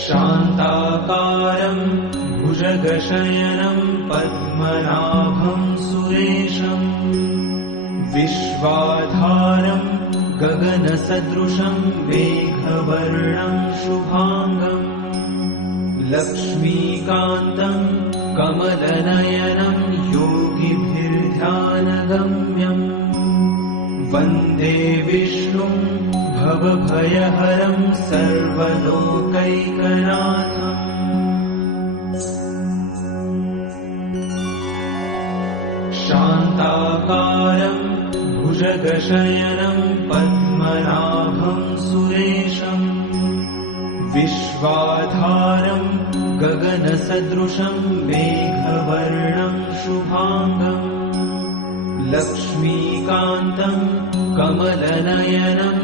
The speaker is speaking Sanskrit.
शान्ताकारं भुजगशयनं पद्मनाभं सुरेशम् विश्वाधारं गगनसदृशं मेघवर्णं शुभांगम् लक्ष्मीकान्तं कमलनयनं योगिभिर्ध्यानगम्यम् वन्दे विष्णुं भवभयहरं सर्वलोकैकनाथम् शान्ताकारं भुजगशयनं पद्मनाभं सुरेशम् विश्वाधारं गगनसदृशं मेघवर्णं शुभांगम् लक्ष्मीकान्तं कमलनयनं